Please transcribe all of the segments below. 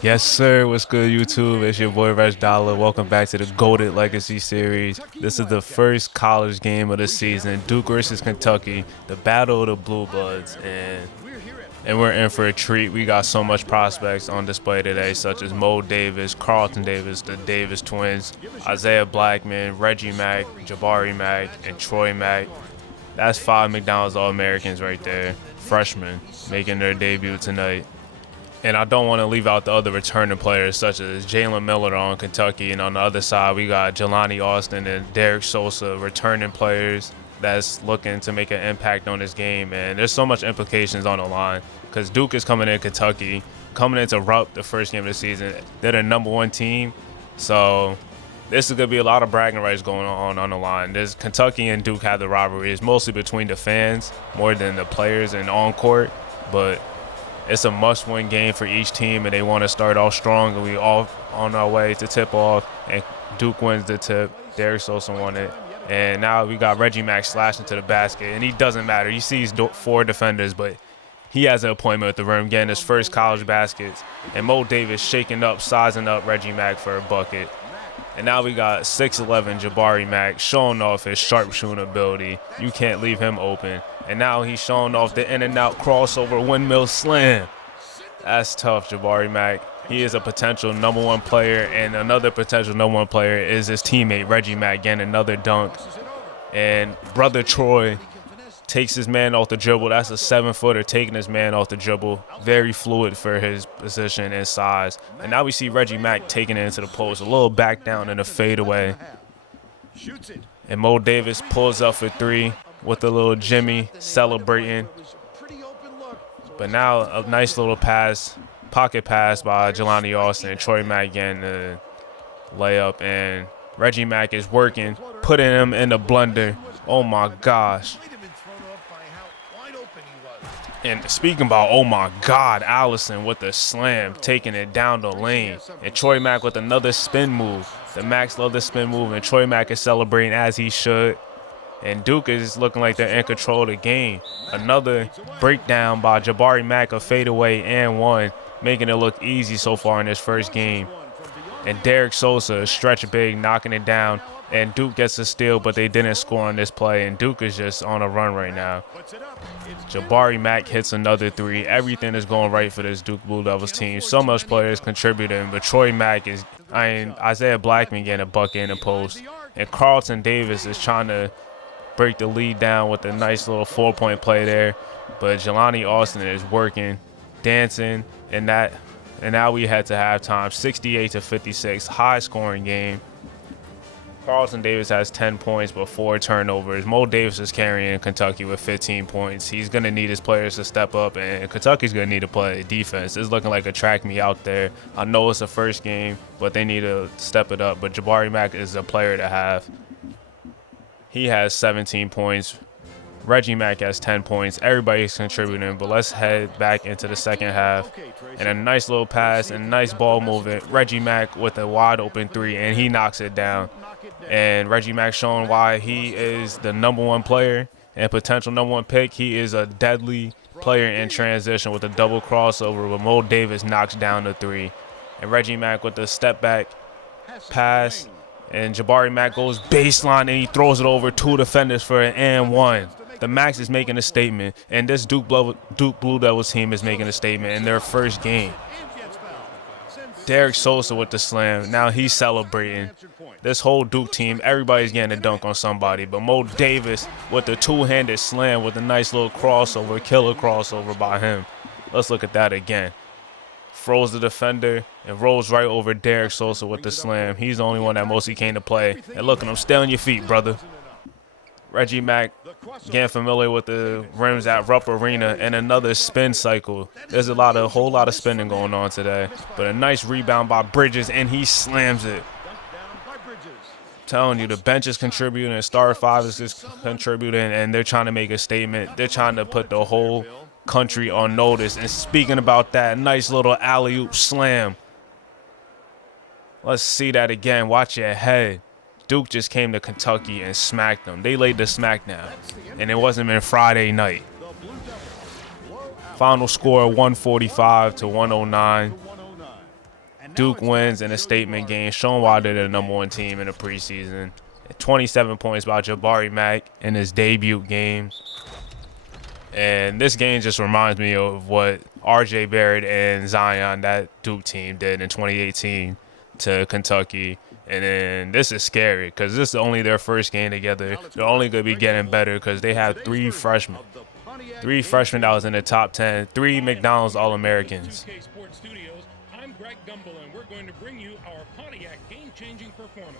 Yes, sir. What's good, YouTube? It's your boy, Reg Dollar. Welcome back to the GOATED Legacy Series. This is the first college game of the season. Duke versus Kentucky, the battle of the Blue Bloods. And we're in for a treat. We got so much prospects on display today, such as Mo Davis, Carlton Davis, the Davis twins, Isaiah Blackman, Reggie Mack, Jabari Mack, and Troy Mack. That's 5 McDonald's All-Americans right there. Freshmen making their debut tonight. And I don't want to leave out the other returning players, such as Jalen Miller on Kentucky. And on the other side, we got Jelani Austin and Derek Sosa, returning players that's looking to make an impact on this game. And there's so much implications on the line because Duke is coming in Kentucky, coming into Rupp, the first game of the season. They're the #1 team. So this is going to be a lot of bragging rights going on the line. There's Kentucky and Duke have the rivalry. It's mostly between the fans more than the players and on court. But it's a must-win game for each team, and they want to start off strong, and we all on our way to tip off, and Duke wins the tip. Derek Sosa won it. And now we got Reggie Mack slashing to the basket, and he doesn't matter. He sees 4 defenders, but he has an appointment at the rim, getting his first college baskets. And Mo Davis shaking up, sizing up Reggie Mack for a bucket. And now we got 6'11" Jabari Mack showing off his sharpshooting ability. You can't leave him open. And now he's showing off the in-and-out crossover windmill slam. That's tough, Jabari Mack. He is a potential #1 player, and another potential #1 player is his teammate, Reggie Mack, getting another dunk. And brother Troy takes his man off the dribble. That's a 7-footer taking his man off the dribble. Very fluid for his position and size. And now we see Reggie Mack taking it into the post. A little back down and a fadeaway. And Mo Davis pulls up for 3 with a little Jimmy celebrating. But now a nice little pass, pocket pass by Jelani Austin and Troy Mack getting the layup. And Reggie Mack is working, putting him in the blender. Oh my gosh. And speaking about, oh my God, Allison with the slam, taking it down the lane. And Troy Mack with another spin move. The Macks love the spin move, and Troy Mack is celebrating as he should. And Duke is looking like they're in control of the game. Another breakdown by Jabari Mack, a fadeaway and one, making it look easy so far in this first game. And Derek Sosa, stretch big, knocking it down. And Duke gets a steal, but they didn't score on this play. And Duke is just on a run right now. Jabari Mack hits another 3. Everything is going right for this Duke Blue Devils team. So much players contributing, but Troy Mack is, Isaiah Blackman getting a bucket in the post. And Carlton Davis is trying to break the lead down with a nice little 4-point play there. But Jelani Austin is working, dancing, and now we head to halftime, 68-56, high-scoring game. Carlton Davis has 10 points but 4 turnovers. Mo Davis is carrying Kentucky with 15 points. He's going to need his players to step up, and Kentucky's going to need to play defense. It's looking like a track meet out there. I know it's the first game, but they need to step it up. But Jabari Mack is a player to have. He has 17 points. Reggie Mack has 10 points. Everybody's contributing, but let's head back into the second half. And a nice little pass and nice ball movement. Reggie Mack with a wide open 3, and he knocks it down. And Reggie Mack showing why he is the #1 player and potential #1 pick. He is a deadly player in transition with a double crossover, but Mo Davis knocks down the 3. And Reggie Mack with the step back pass. And Jabari Mack goes baseline, and he throws it over 2 defenders for an and 1. The Max is making a statement, and this Duke Blue Devils team is making a statement in their first game. Derek Sosa with the slam. Now he's celebrating. This whole Duke team, everybody's getting a dunk on somebody. But Mo Davis with the 2-handed slam with a nice little crossover, killer crossover by him. Let's look at that again. Froze the defender and rolls right over Derek Sosa with the slam. He's the only one that mostly came to play. And look at him, stay on your feet, brother. Reggie Mack getting familiar with the rims at Rupp Arena and another spin cycle. There's a whole lot of spinning going on today. But a nice rebound by Bridges, and he slams it. Telling you, the bench is contributing, and Star 5 is just contributing, and they're trying to make a statement. They're trying to put the whole country on notice. And speaking about that, nice little alley-oop slam. Let's see that again. Watch your head. Duke just came to Kentucky and smacked them. They laid the smack down, and it wasn't even Friday night. Final score 145-109. Duke wins in a statement game, showing why they're the #1 team in the preseason. 27 points by Jabari Mack in his debut game. And this game just reminds me of what R.J. Barrett and Zion, that Duke team, did in 2018 to Kentucky. And then this is scary because this is only their first game together. They're only going to be getting better because they have 3 freshmen. 3 freshmen that was in the top 10, 3 McDonald's All-Americans. I'm Greg Gumbel, and we're going to bring you our Pontiac game-changing performance.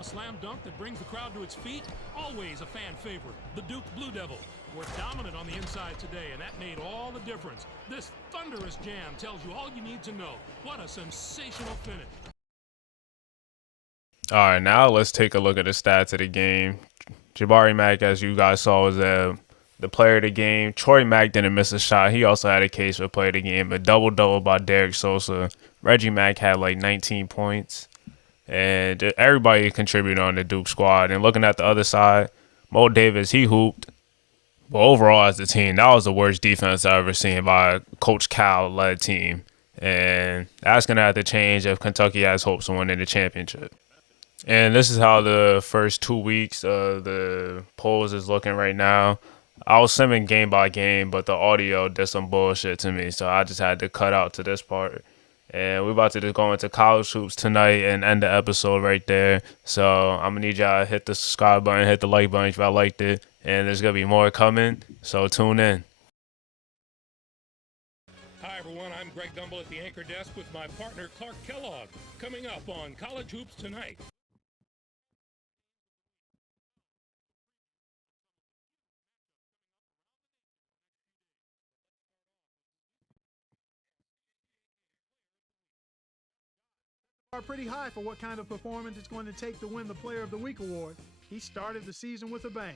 A slam dunk that brings the crowd to its feet, always a fan favorite. The Duke Blue Devils were dominant on the inside today, and that made all the difference. This thunderous jam tells you all you need to know. What a sensational finish. All right, now let's take a look at the stats of the game. Jabari Mack, as you guys saw, was the player of the game. Troy Mack didn't miss a shot. He also had a case for player of the game. A double-double by Derek Sosa. Reggie Mack had like 19 points. And everybody contributed on the Duke squad. And looking at the other side, Mo Davis, he hooped. But overall, as a team, that was the worst defense I've ever seen by a Coach Cal-led team. And that's going to have to change if Kentucky has hopes of winning the championship. And this is how the first 2 weeks of the polls is looking right now. I was simming game by game, but the audio did some bullshit to me, so I just had to cut out to this part. And we're about to just go into college hoops tonight and end the episode right there. So I'm going to need y'all to hit the subscribe button, hit the like button if y'all liked it. And there's going to be more coming, so tune in. Hi, everyone. I'm Greg Gumbel at the anchor desk with my partner, Clark Kellogg. Coming up on College Hoops Tonight. Are pretty high for what kind of performance it's going to take to win the Player of the Week award. He started the season with a bang.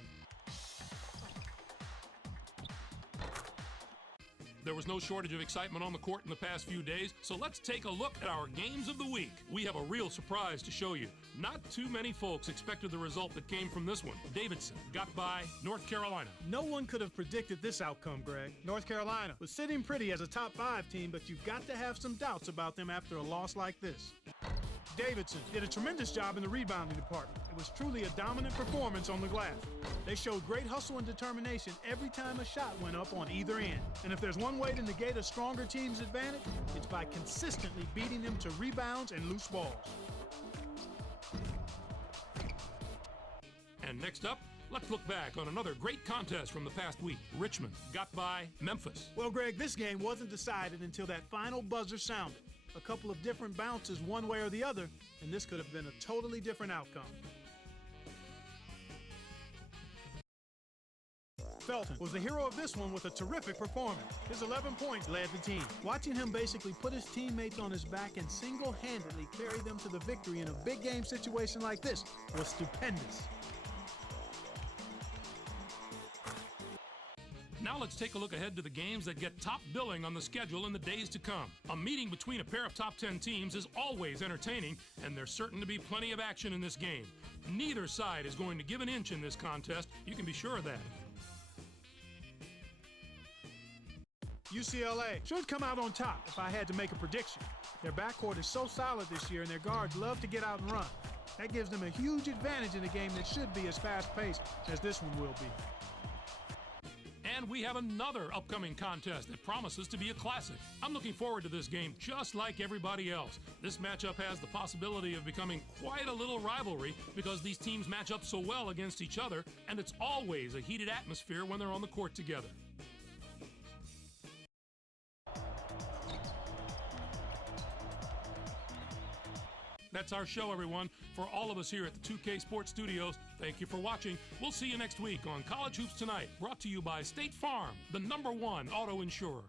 There was no shortage of excitement on the court in the past few days, so let's take a look at our games of the week. We have a real surprise to show you. Not too many folks expected the result that came from this one. Davidson got by North Carolina. No one could have predicted this outcome, Greg. North Carolina was sitting pretty as a top 5 team, but you've got to have some doubts about them after a loss like this. Davidson did a tremendous job in the rebounding department. It was truly a dominant performance on the glass. They showed great hustle and determination every time a shot went up on either end. And if there's one way to negate a stronger team's advantage, it's by consistently beating them to rebounds and loose balls. And next up, let's look back on another great contest from the past week. Richmond got by Memphis. Well, Greg, this game wasn't decided until that final buzzer sounded. A couple of different bounces one way or the other, and this could have been a totally different outcome. Felton was the hero of this one with a terrific performance. His 11 points led the team. Watching him basically put his teammates on his back and single-handedly carry them to the victory in a big game situation like this was stupendous. Now let's take a look ahead to the games that get top billing on the schedule in the days to come. A meeting between a pair of top 10 teams is always entertaining, and there's certain to be plenty of action in this game. Neither side is going to give an inch in this contest, you can be sure of that. UCLA should come out on top if I had to make a prediction. Their backcourt is so solid this year, and their guards love to get out and run. That gives them a huge advantage in a game that should be as fast-paced as this one will be. And we have another upcoming contest that promises to be a classic. I'm looking forward to this game just like everybody else. This matchup has the possibility of becoming quite a little rivalry because these teams match up so well against each other, and it's always a heated atmosphere when they're on the court together. That's our show, everyone. For all of us here at the 2K Sports Studios, thank you for watching. We'll see you next week on College Hoops Tonight, brought to you by State Farm, the #1 auto insurer.